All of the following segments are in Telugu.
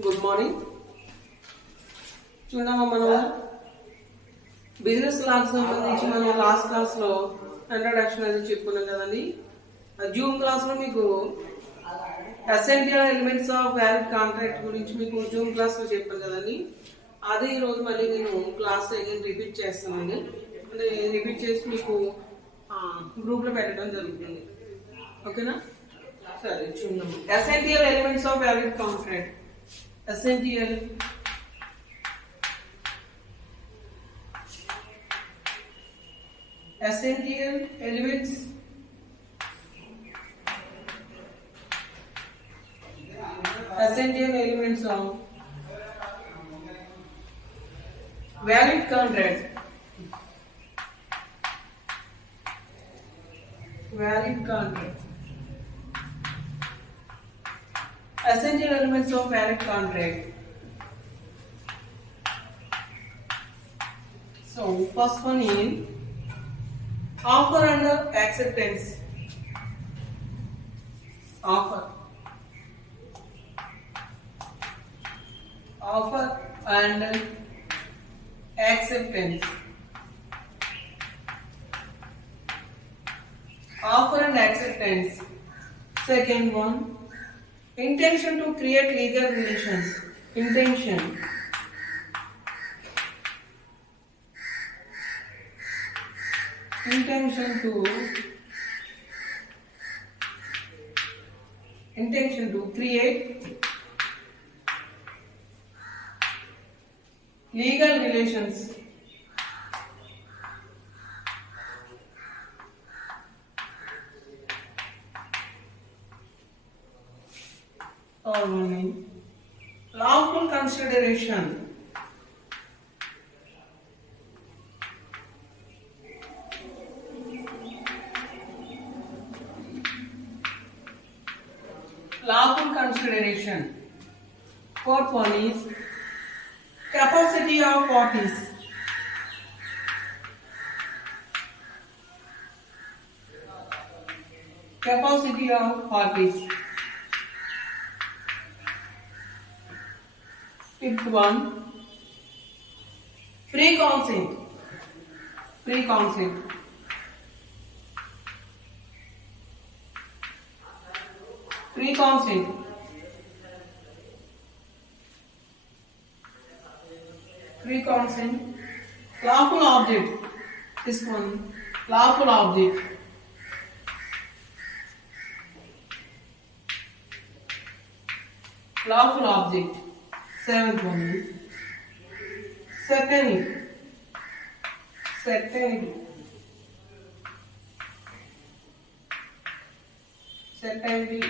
Good morning. చూడమ్మా, మనం బిజినెస్ లాకి సంబంధించి మనం లాస్ట్ క్లాస్ లో ఇంట్రడక్షన్ అది చెప్పుకున్నాం కదండి. జూమ్ క్లాస్ లో మీకు essential elements of valid contract గురించి మీకు జూమ్ క్లాస్ లో చెప్పాను కదండి. అదే ఈ రోజు మళ్ళీ నేను క్లాస్ అగైన్ రిపీట్ చేస్తానండి. అంటే రిపీట్ చేసి మీకు గ్రూప్ లో పెట్టడం జరుగుతుంది. ఓకేనా? సరే చూద్దాం. Essential elements of valid contract. essential elements of valid contract. Essential elements of valid contract. So first one is offer and acceptance. Offer and acceptance. Offer and acceptance. Second one, intention to create legal relations. Intention to create legal relations. Or lawful consideration. Lawful consideration. Fourth one is capacity of parties. Capacity of parties. Fifth one, free consent. Free consent. Free consent. Free consent. Lawful object. This one, lawful object. Lawful object. Seventh one is certainty. Certainty. Certainty.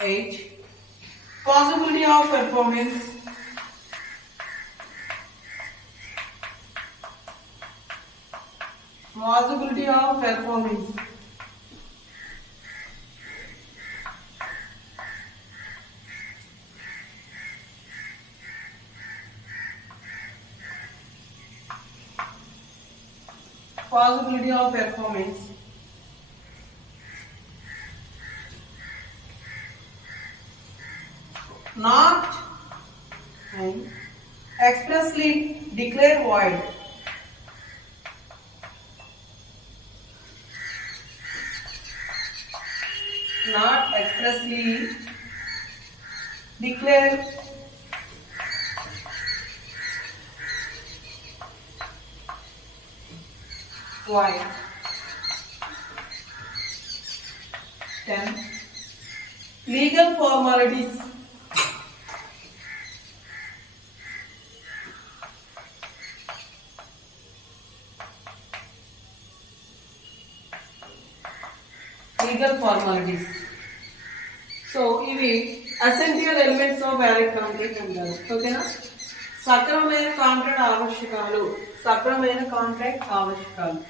8. Possibility of performance. Possibility of performance. Possibility of performance. Not expressly declared void. Not expressly declared void. 10. Legal formalities. Legal formalities. So, ఇవి essential elements of valid contract అంటారు. ఓకేనా? సక్రమమైన కాంట్రాక్ట్ ఆవశ్యకాలు.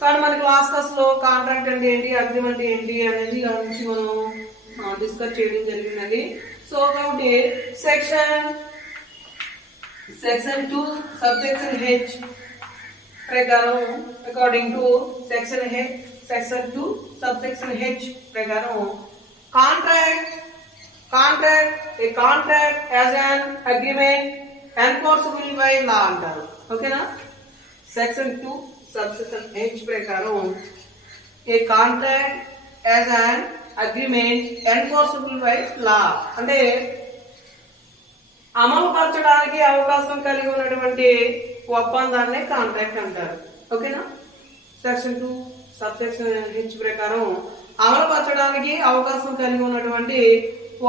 కానీ మన క్లాస్ లో కాంట్రాక్ట్ అంటే ఏంటి, అగ్రిమెంట్ ఏంటి అనేది గురించి మనం డిస్కస్ చేయడం జరిగిందండి. సో కాబట్టి సెక్షన్ 2 సబ్సెక్షన్ H ప్రకారం according to section 2 subsection H ప్రకారం a contract as an agreement enforceable by law అంటారు. ఓకేనా. సెక్షన్ 2 సబ్సెక్షన్ H ప్రకారం a contract as an agreement enforceable by law అంటే అమలు పరచడానికి అవకాశం కలిగి ఉన్నటువంటి ఒప్పందాన్ని కాంట్రాక్ట్ అంటారు. ఓకేనా. సెక్షన్ 2 సబ్సెక్షన్ H ప్రకారం అమలు పరచడానికి అవకాశం కలిగి ఉన్నటువంటి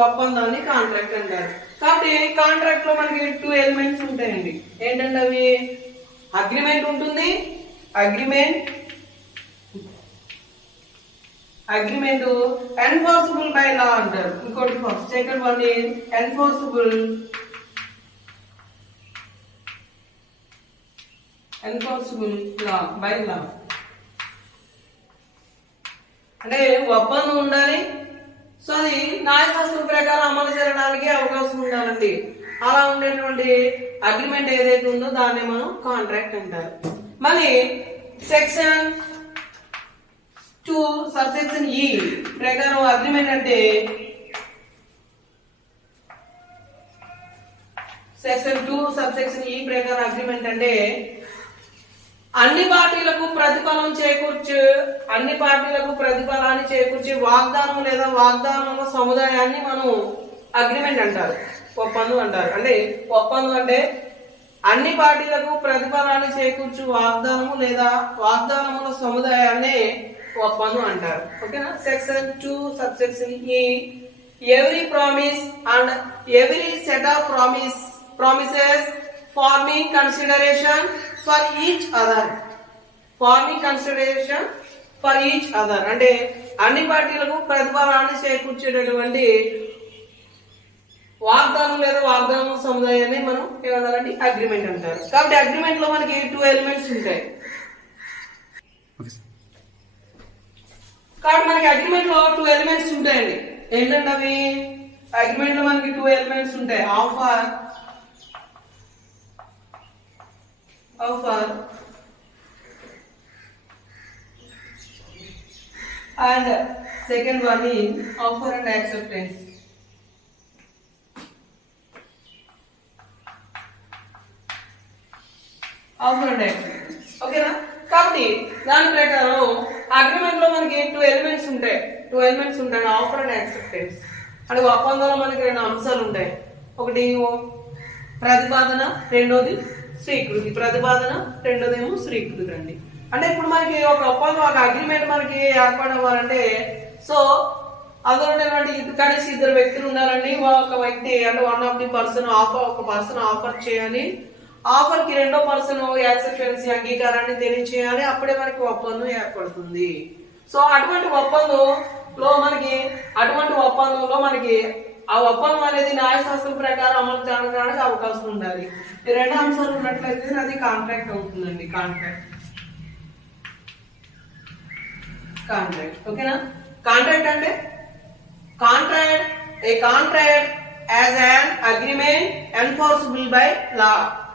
ఒప్పందాన్ని కాంట్రాక్ట్ అంటారు. కాబట్టి కాంట్రాక్ట్ లో మనకి 2 ఎలిమెంట్స్ ఉంటాయండి. ఏంటంటే అవి అగ్రిమెంట్ ఉంటుంది. అగ్రిమెంట్ ఎన్ఫోర్సబుల్ బై లా అంటారు. ఇంకోటి second one enforceable law by law అంటే ఒప్పందం ఉండాలి. సో అది న్యాయశాస్త్రం ప్రకారం అమలు జరగడానికి అవకాశం ఉండాలండి. అలా ఉండేటువంటి అగ్రిమెంట్ ఏదైతే ఉందో దాన్ని మనం కాంట్రాక్ట్ అంటారు. మళ్ళీ సెక్షన్ 2 సబ్సెక్షన్ E ప్రకారం అగ్రిమెంట్ అంటే సెక్షన్ 2 సబ్సెక్షన్ E ప్రకారం అగ్రిమెంట్ అంటే అన్ని పార్టీలకు ప్రతిఫలాన్ని చేకూర్చే వాగ్దానం లేదా వాగ్దానాల సముదాయాన్ని మనం అగ్రిమెంట్ అంటారు, ఒప్పందం అంటారు. అంటే ఒప్పందం అంటే అన్ని పార్టీలకు ప్రతిఫలాన్ని చేకూర్చు వాగ్దానము లేదా వాగ్దానముల సముదాయాన్ని ఒప్పందం అంటారు. ఓకేనా. Section 2 subsection E every promise and every set of promises forming consideration for each other అంటే అన్ని పార్టీలకు ప్రతిఫలాన్ని చేకూర్చేటటువంటి వాగ్దానం లేదా వాగ్దానం సముదాయాన్ని మనం ఏమన్నారండి అగ్రిమెంట్ అంటారు. కాబట్టి అగ్రిమెంట్ లో మనకి 2 ఎలిమెంట్స్ ఉంటాయి. కాబట్టి మనకి అగ్రిమెంట్ లో 2 ఎలిమెంట్స్ ఉంటాయండి. ఏంటంటే అవి అగ్రిమెంట్ లో మనకి 2 ఎలిమెంట్స్ ఉంటాయి. Offer and second one is offer and acceptance. ఓకేనా. కాబట్టి దాని ప్రకారం అగ్రిమెంట్ లో మనకి 2 ఎలిమెంట్స్ ఉంటాయి. ఆఫర్ అండ్ యాక్సెప్టెన్స్ అంటే ఒప్పందంలో మనకి 2 అంశాలు ఉంటాయి. ఒకటి ప్రతిపాదన, రెండోది స్వీకృతి. ప్రతిపాదన, రెండోదేమో స్వీకృతి అండి. అంటే ఇప్పుడు మనకి ఒక ఒప్పందం, ఒక అగ్రిమెంట్ మనకి ఏర్పడవాలంటే సో అందులో కనీసం 2 వ్యక్తులు ఉండాలండి. ఒక వ్యక్తి అంటే వన్ ఆఫ్ ది పర్సన్ ఒక పర్సన్ ఆఫర్ చేయాలి. ఆఫర్ కి రెండో పర్సన్ యాక్సెప్టెన్స్ అంగీకారాన్ని తెలియచేయాలి. అప్పుడే మనకి ఒప్పందం ఏర్పడుతుంది. సో అటువంటి ఒప్పందంలో మనకి ఆ ఒప్పందం అనేది న్యాయశాస్త్రం ప్రకారం అమలు జరగడానికి అవకాశం ఉండాలి. ఈ 2 అంశాలు ఉన్నట్లయితే అది కాంట్రాక్ట్ అవుతుందండి. కాంట్రాక్ట్ ఓకేనా. కాంట్రాక్ట్ అంటే a contract as an agreement enforceable by law.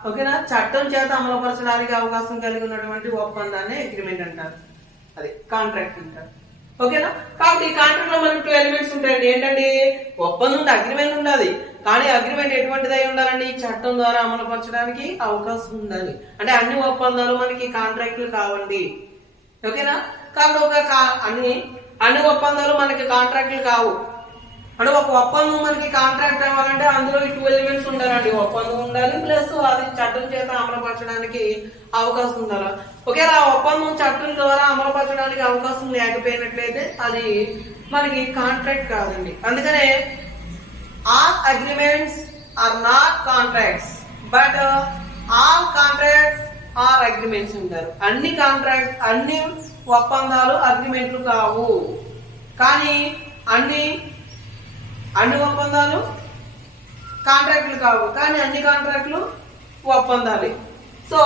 ఓకేనా. చట్టం చేత అమలుపరచడానికి అవకాశం కలిగి ఉన్నటువంటి ఒప్పందాన్ని అగ్రిమెంట్ అంటారు. అది కాంట్రాక్ట్ అంటారు. ఓకేనా. కాబట్టి ఈ కాంట్రాక్ట్ లో మనకు 2 ఎలిమెంట్స్ ఉంటాయండి. ఏంటంటే ఒప్పందం ఉంటే అగ్రిమెంట్ ఉండాలి. కానీ అగ్రిమెంట్ ఎటువంటిదై ఉండాలండి? చట్టం ద్వారా అమలుపరచడానికి అవకాశం ఉండాలి. అంటే అన్ని ఒప్పందాలు మనకి కాంట్రాక్ట్లు కావండి. ఓకేనా. కాబట్టి అన్ని ఒప్పందాలు మనకి కాంట్రాక్ట్లు కావు. అంటే ఒక ఒప్పందం మనకి కాంట్రాక్ట్ అవ్వాలంటే అందులో 2 ఎలిమెంట్స్ ఉండాలండి. ఒప్పందం ఉండాలి ప్లస్ అది చట్టం చేత అమలుపరచడానికి అవకాశం ఉండాలి. ఒకేలా ఒప్పందం చట్టం ద్వారా అమలుపరచడానికి అవకాశం లేకపోయినట్లయితే అది మనకి కాంట్రాక్ట్ కాదండి. అందుకనే all agreements are not contracts but all contracts are agreements అంటారు. అన్ని ఒప్పందాలు అగ్రిమెంట్లు కావు. కానీ అన్ని ఒప్పందాలు కాంట్రాక్ట్లు కావు. కానీ అన్ని కాంట్రాక్ట్లు ఒప్పందాలే. సో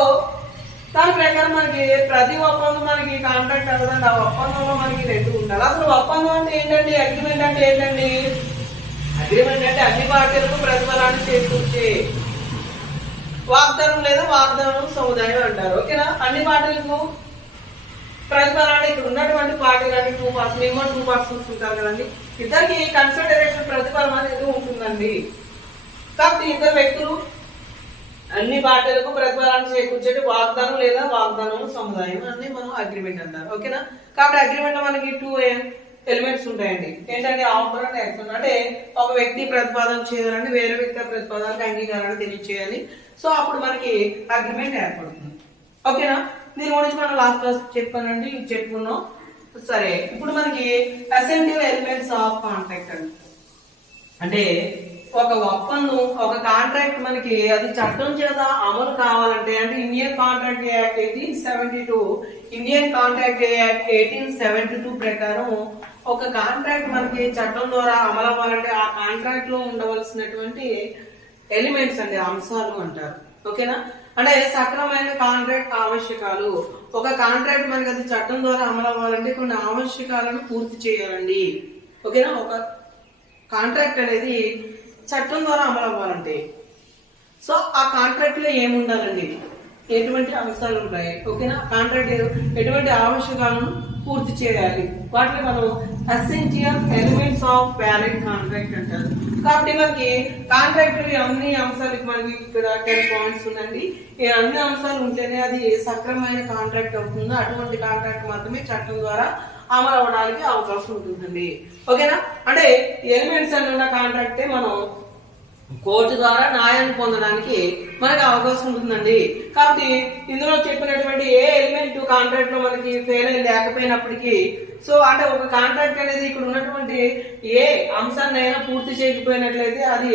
దాని ప్రకారం మనకి ప్రతి ఒప్పందం మనకి కాంట్రాక్ట్ అవుతుంది. ఆ ఒప్పందంలో మనకి 2 ఉండాలి. అసలు ఒప్పందం అంటే ఏంటండి? అగ్రిమెంట్ అంటే ఏంటండి? అగ్రిమెంట్ అంటే అన్ని పార్టీలకు ప్రతిఫలాన్ని చేకూర్చే వాగ్దానం లేదా వాగ్దానం సముదాయం అంటారు. ఓకేనా. అన్ని పార్టీలకు ప్రతిఫలాన్ని ఇక్కడ ఉన్నటువంటి పార్టీలని 2% మినిమం 2% ఉంటారు కదండి, ఇద్దరికి కన్సిడరేషన్ ప్రతిఫలం అనేది ఉంటుందండి. కాబట్టి ఇద్దరు వ్యక్తులు అన్ని పార్టీలకు ప్రతిఫలాన్ని చేకూర్చేది వాగ్దానం లేదా వాగ్దానం సముదాయం అని మనం అగ్రిమెంట్ అంటారు. ఓకేనా. కాబట్టి అగ్రిమెంట్ మనకి 2 ఎలిమెంట్స్ ఉంటాయండి. ఏంటంటే ఆఫర్ అండ్ యాక్షన్. అంటే ఒక వ్యక్తి ప్రతిపాదన చేయాలని వేరే వ్యక్తి ప్రతిపాదనకు అంగీకారాన్ని తెలియచేయాలి. సో అప్పుడు మనకి అగ్రిమెంట్ ఏర్పడుతుంది. ఓకేనా. దీని గురించి మనం లాస్ట్ క్లాస్ చెప్పానండి, చెప్పుకున్నాం. సరే, ఇప్పుడు మనకి ఎసెన్షియల్ ఎలిమెంట్స్ ఆఫ్ కాంట్రాక్ట్ అండి. అంటే ఒక ఒప్పందం, ఒక కాంట్రాక్ట్ మనకి అది చట్టం చేత అమలు కావాలంటే, అంటే Indian contract act 1872, Indian contract act 1872 ప్రకారం ఒక కాంట్రాక్ట్ మనకి చట్టం ద్వారా అమలు అవ్వాలంటే ఆ కాంట్రాక్ట్ లో ఉండవలసినటువంటి ఎలిమెంట్స్ అండి, అంశాలు అంటారు. ఓకేనా. అంటే సక్రమైన కాంట్రాక్ట్ ఆవశ్యకాలు. ఒక కాంట్రాక్ట్ మనకి అది చట్టం ద్వారా అమలు అవ్వాలంటే కొన్ని ఆవశ్యకాలను పూర్తి చేయాలండి. ఓకేనా. ఒక కాంట్రాక్ట్ అనేది చట్టం ద్వారా అమలు అవ్వాలంటే సో ఆ కాంట్రాక్ట్ లో ఏముండాలండి, ఎటువంటి అంశాలు ఉంటాయి. ఓకేనా. కాంట్రాక్ట్ ఎటువంటి ఆవశ్యకాలను పూర్తి చేయాలి, వాటిని మనం essential elements of valid contract అంటారు. కాబట్టి మనకి కాంట్రాక్ట్ అన్ని అంశాలకి మనకి ఇక్కడ 10 పాయింట్స్ ఉందండి. ఈ అన్ని అంశాలు ఉంటేనే అది సక్రమైన కాంట్రాక్ట్ అవుతుందో అటువంటి కాంట్రాక్ట్ మాత్రమే చట్టం ద్వారా అమలు అవ్వడానికి అవకాశం ఉంటుందండి. ఓకేనా. అంటే ఎలిమెంట్స్ అని ఉన్న కాంట్రాక్టే మనం కోర్టు ద్వారా న్యాయాన్ని పొందడానికి మనకి అవకాశం ఉంటుందండి. కాబట్టి ఇందులో చెప్పినటువంటి ఏ ఎలిమెంట్ కాంట్రాక్ట్ లో మనకి ఫెయిల్ అయి లేకపోయినప్పటికీ, సో అంటే ఒక కాంట్రాక్ట్ అనేది ఇక్కడ ఉన్నటువంటి ఏ అంశాన్ని అయినా పూర్తి చేయకపోయినట్లయితే అది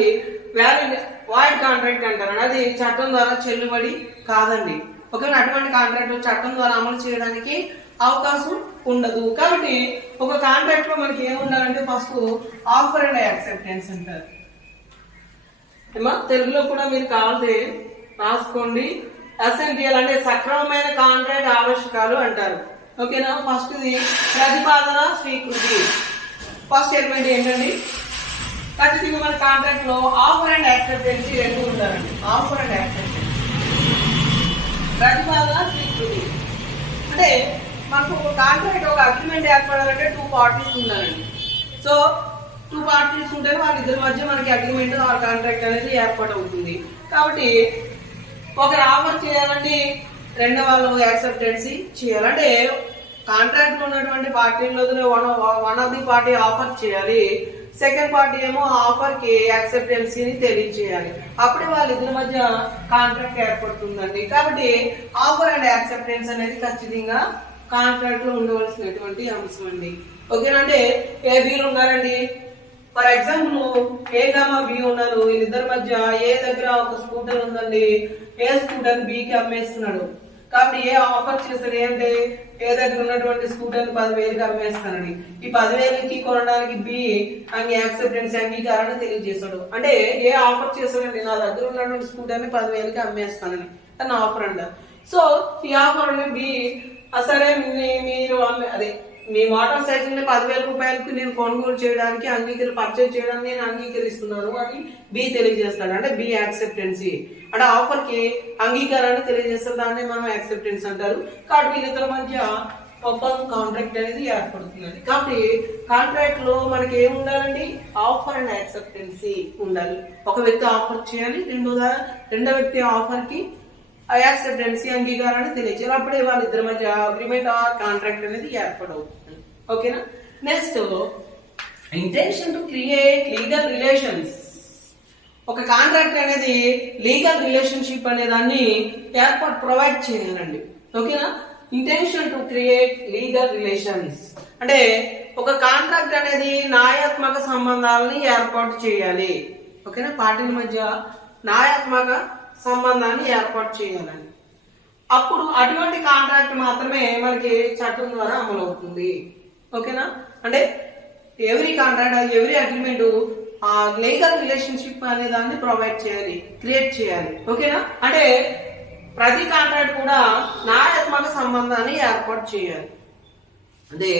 వాయిడ్ కాంట్రాక్ట్ అంటారు. అది చట్టం ద్వారా చెల్లుబడి కాదండి. ఓకేనా. అటువంటి కాంట్రాక్ట్ చట్టం ద్వారా అమలు చేయడానికి అవకాశం ఉండదు. కాబట్టి ఒక కాంట్రాక్ట్ లో మనకి ఏముండాలంటే ఫస్ట్ ఆఫర్ అండ్ యాక్సెప్టెన్స్ అంటారు. తెలుగులో కూడా మీరు కావాలంటే రాసుకోండి. ఎసెన్షియల్ అంటే సక్రమమైన కాంట్రాక్ట్ ఆవశ్యకాలు అంటారు. ఓకేనా. ఫస్ట్ ఇది ప్రతిపాదన స్వీకృతి. ఫస్ట్ ఎలిమెంట్ ఏంటండి, ఖచ్చితంగా మన కాంట్రాక్ట్ లో ఆఫర్ అండ్ యాక్సెప్టెన్స్ రెండు ఉంటారండి. ఆఫర్ అండ్ యాక్సెప్టెన్స్, ప్రతిపాదన స్వీకృతి. అంటే మనకు ఒక కాంట్రాక్ట్, ఒక అగ్రిమెంట్ ఏర్పడాలంటే 2 పార్టీస్ ఉండాలండి. సో 2 పార్టీస్ ఉంటే వాళ్ళిద్దరి మధ్య మనకి అగ్రిమెంట్ ఆ కాంట్రాక్ట్ అనేది ఏర్పాటవుతుంది. కాబట్టి ఒకరు ఆఫర్ చేయాలంటే రెండో వాళ్ళు యాక్సెప్టెన్స్ చేయాలంటే కాంట్రాక్ట్ లో ఉన్నటువంటి పార్టీలో one of the party offer చేయాలి, సెకండ్ పార్టీ ఏమో ఆఫర్ కి యాక్సెప్టెన్స్ ని తెలియజేయాలి. అప్పుడే వాళ్ళిద్దరి మధ్య కాంట్రాక్ట్ ఏర్పడుతుందండి. కాబట్టి ఆఫర్ అండ్ యాక్సెప్టెన్స్ అనేది ఖచ్చితంగా కాంట్రాక్ట్ లో ఉండవలసినటువంటి అంశం అండి. ఓకేనా. అంటే ఏ బీలు ఉన్నారండి, for example A gamma B ఉన్నారు, వీళ్ళిద్దరి మధ్య ఏ దగ్గర ఒక స్కూటర్ ఉందండి, ఏ స్కూటర్ బికి అమ్మేస్తున్నాడు. కాబట్టి ఏ ఆఫర్ చేస్తాడు ఏంటంటే ఏ దగ్గర ఉన్నటువంటి స్కూటర్ 10,000కి అమ్మేస్తానని. ఈ 10,000కి కొనడానికి బి యాక్సెప్టెన్స్ అంగీకారాన్ని తెలియజేస్తాడు. అంటే ఏ ఆఫర్ చేస్తాడండి, నా దగ్గర ఉన్నటువంటి స్కూటర్ ని 10,000కి అమ్మేస్తానని అని ఆఫర్ అంట. సో ఈ ఆఫర్ అని బి సరే మీరు అదే మీ మోటార్ సైకిల్ ని 10,000 రూపాయలకు నేను కొనుగోలు చేయడానికి పర్చేజ్ చేయడానికి నేను అంగీకరిస్తున్నాను అని బి తెలియజేస్తాడు. అంటే బి యాక్సెప్టెన్సీ అంటే ఆఫర్ కి అంగీకారాన్ని తెలియజేస్తారు. దాన్ని మనం యాక్సెప్టెన్స్ అంటారు. కాబట్టి వీళ్ళిద్దరి మధ్య ఒప్పందం కాంట్రాక్ట్ అనేది ఏర్పడుతుంది. కాబట్టి కాంట్రాక్ట్ లో మనకి ఏమి ఉండాలండి, ఆఫర్ అండ్ యాక్సెప్టెన్సీ ఉండాలి. ఒక వ్యక్తి ఆఫర్ చేయాలి, రెండో వ్యక్తి ఆఫర్ కి యాక్సెప్టెన్సీ అంగీకారాన్ని తెలియజేయాలి. అప్పుడే వాళ్ళిద్దరి మధ్య అగ్రిమెంట్ ఆర్ కాంట్రాక్ట్ అనేది ఏర్పడవుతుంది. ఓకేనా. Next intention to create legal relations. ఒక కాంట్రాక్ట్ అనేది లీగల్ రిలేషన్షిప్ అనే దాన్ని ప్రొవైడ్ చేయాలండి. ఓకేనా. Intention to create legal relations అంటే ఒక కాంట్రాక్ట్ అనేది న్యాయాత్మక సంబంధాలని ఏర్పాటు చేయాలి. ఓకేనా. పార్టీల మధ్య న్యాయాత్మక సంబంధాన్ని ఏర్పాటు చేయాలండి. అప్పుడు అటువంటి కాంట్రాక్ట్ మాత్రమే మనకి చట్టం ద్వారా అమలు అవుతుంది. ఓకేనా. అంటే ఎవ్రీ కాంట్రాక్ట్, ఎవ్రీ అగ్రిమెంట్ ఆ లీగల్ రిలేషన్షిప్ అనే దాన్ని ప్రొవైడ్ చేయాలి, క్రియేట్ చేయాలి. ఓకేనా. అంటే ప్రతి కాంట్రాక్ట్ కూడా న్యాయాత్మక సంబంధాన్ని ఏర్పాటు చేయాలి. అంటే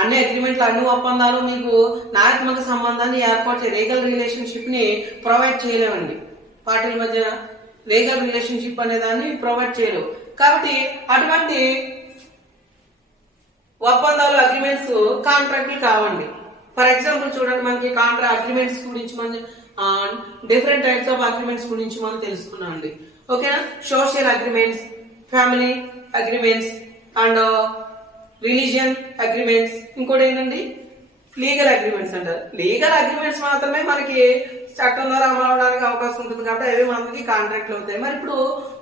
అన్ని అగ్రిమెంట్లు, అన్ని ఒప్పందాలు మీకు న్యాయాత్మక సంబంధాన్ని ఏర్పాటు చేయాలి. లీగల్ రిలేషన్షిప్ ని ప్రొవైడ్ చేయలేమండి. పార్టీల మధ్య లీగల్ రిలేషన్షిప్ అనే దాన్ని ప్రొవైడ్ చేయలేవు. కాబట్టి అటువంటి ఒప్పందాలు అగ్రిమెంట్స్ కాంట్రాక్ట్లు కావండి. ఫర్ ఎగ్జాంపుల్ చూడండి, మనకి కాంట్రాక్ట్ అగ్రిమెంట్స్ గురించి మనం డిఫరెంట్ టైప్స్ ఆఫ్ అగ్రిమెంట్స్ గురించి మనం తెలుసుకున్నాం అండి. ఓకేనా? Social agreements, family agreements and religion agreements, ఇంకోటి ఏంటండి లీగల్ అగ్రిమెంట్స్ అంటారు. లీగల్ అగ్రిమెంట్స్ మాత్రమే మనకి చట్టం ద్వారా అమలు అవడానికి అవకాశం ఉంటుంది కాబట్టి అవి మనకి కాంట్రాక్ట్లు అవుతాయి. మరి ఇప్పుడు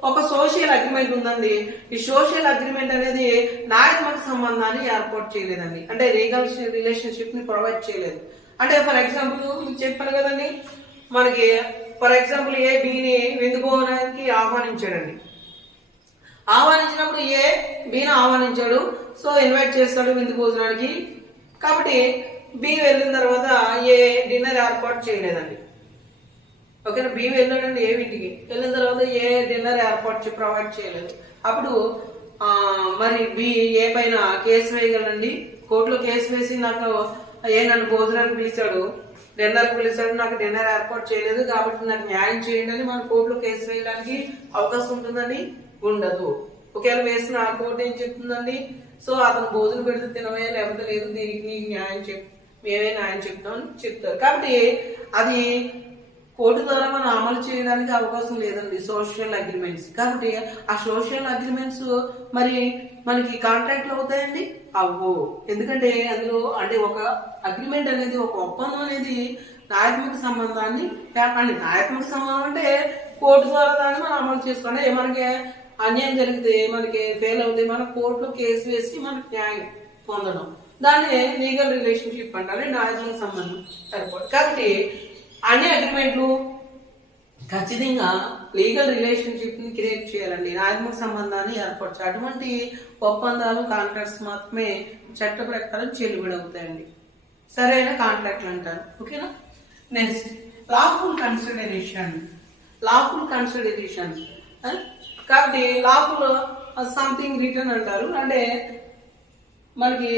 ఒక సోషల్ అగ్రిమెంట్ ఉందండి. ఈ సోషల్ అగ్రిమెంట్ అనేది న్యాయాత్మక సంబంధాన్ని ఏర్పాటు చేయలేదండి, అంటే లీగల్ రిలేషన్షిప్ ని ప్రొవైడ్ చేయలేదు. అంటే ఫర్ ఎగ్జాంపుల్ చెప్పాను కదండి, మనకి ఫర్ ఎగ్జాంపుల్ ఏ బిని విందు భోజనానికి ఆహ్వానించాడండి. ఆహ్వానించినప్పుడు ఏ బిని ఆహ్వానించాడు, సో ఇన్వైట్ చేస్తాడు విందు భోజనానికి. కాబట్టి బి వెళ్ళిన తర్వాత ఏ డిన్నర్ ఏర్పాటు చేయలేదండి. ఓకేనా? బి వెళ్ళాడండి ఏ ఇంటికి, వెళ్ళిన తర్వాత ఏ డిన్నర్ ఏర్పాటు ప్రొవైడ్ చేయలేదు. అప్పుడు మరి బి ఏ పైన కేసు వేయగలండి. కోర్టులో కేసు వేసి నాకు నన్ను భోజనానికి పిలిచాడు, డిన్నర్కి పిలిచాడు, నాకు డిన్నర్ ఏర్పాటు చేయలేదు కాబట్టి నాకు న్యాయం చేయండి అని మన కోర్టులో కేసు వేయడానికి అవకాశం ఉంటుందని ఉండదు. ఒకవేళ వేసిన ఆ కోర్టు ఏం చెప్తుందండి, సో అతను భోజనం పెడితే తినవే, లేకపోతే లేదు దీనికి నీకు న్యాయం మేమే న్యాయం చెప్తామని చెప్తారు. కాబట్టి అది కోర్టు ద్వారా మనం అమలు చేయడానికి అవకాశం లేదండి సోషల్ అగ్రిమెంట్స్. కాబట్టి ఆ సోషల్ అగ్రిమెంట్స్ మరి మనకి కాంట్రాక్ట్లు అవుతాయండి? అవ్వు. ఎందుకంటే అందులో అంటే ఒక అగ్రిమెంట్ అనేది, ఒక ఒప్పందం అనేది న్యాయాత్మక సంబంధాన్ని ఏర్పడి, న్యాయాత్మక సంబంధం అంటే కోర్టు ద్వారా దాన్ని మనం అమలు చేసుకోండి. మనకి అన్యాయం జరిగితే, మనకి ఫెయిల్ అవుతే మన కోర్టులో కేసు వేసి మనకి న్యాయం పొందడం, దాన్ని లీగల్ రిలేషన్షిప్ అంటారు, న్యాయాత్మక సంబంధం ఏర్పాటు. కాబట్టి అన్ని అగ్రిమెంట్లు ఖచ్చితంగా లీగల్ రిలేషన్షిప్ ని క్రియేట్ చేయాలండి, న్యాయాత్మక సంబంధాన్ని ఏర్పరచు. అటువంటి ఒప్పందాలు కాంట్రాక్ట్స్ మాత్రమే చట్ట ప్రకారం చెల్లుబడి అవుతాయండి, సరైన కాంట్రాక్ట్లు అంటారు. ఓకేనా? Next lawful consideration. Lawful consideration కాబట్టి లాఫుల్ సంథింగ్ రిటర్న్ అంటారు, అంటే మనకి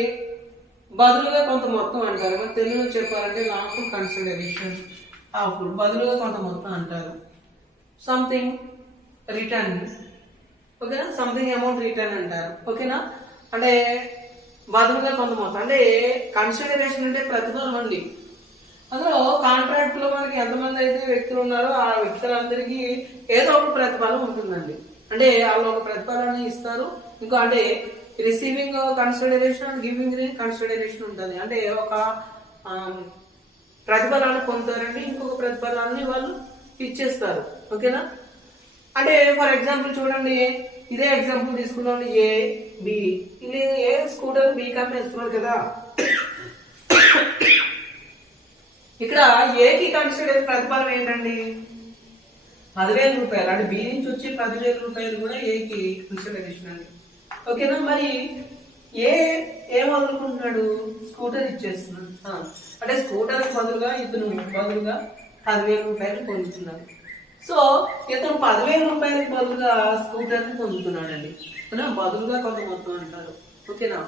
బదులుగా కొంత మొత్తం అంటారు. మరి తెలుగులో చెప్పాలంటే లాఫుల్ కన్సిడరేషన్, లాఫుల్ బదులుగా కొంత మొత్తం అంటారు. సంథింగ్ రిటర్న్, ఓకేనా? సంథింగ్ అమౌంట్ రిటర్న్ అంటారు. ఓకేనా? అంటే బదులుగా కొంత మొత్తం, అంటే కన్సిడరేషన్ అంటే ప్రతిఫలం అండి. అందులో కాంట్రాక్ట్ లో మనకి ఎంతమంది అయితే వ్యక్తులు ఉన్నారో ఆ వ్యక్తులందరికీ ఏదో ఒక ప్రతిఫలం ఉంటుందండి. అంటే వాళ్ళు ఒక ప్రతిఫలాన్ని ఇస్తారు. ఇంకో అంటే receiving consideration and giving consideration ఉంటుంది. అంటే ఒక ప్రతిఫలాన్ని పొందుతారండి, ఇంకొక ప్రతిఫలాన్ని వాళ్ళు ఇచ్చేస్తారు. ఓకేనా? అంటే ఫర్ ఎగ్జాంపుల్ చూడండి, ఇదే ఎగ్జాంపుల్ తీసుకున్నాం. ఏ బి, ఇది ఏ స్కూటర్ బి కంపెనీ కదా. ఇక్కడ ఏకి కన్సిడర్ ప్రతిఫలం ఏంటండి? 10,000 రూపాయలు. అంటే బి నుంచి వచ్చి 10,000 రూపాయలు కూడా ఏకి కన్సిడరేషన్ అండి. ఓకేనా? మరి ఏమనుకుంటున్నాడు? స్కూటర్ ఇచ్చేస్తున్నాడు. అంటే స్కూటర్ బదులుగా ఇతను బదులుగా 10,000 రూపాయలు పొందుతున్నాడు. సో ఇతను 10,000 రూపాయలకు బదులుగా స్కూటర్ ని పొందుతున్నాడండి. బదులుగా కొంత మొత్తం అంటారు. ఓకేనా?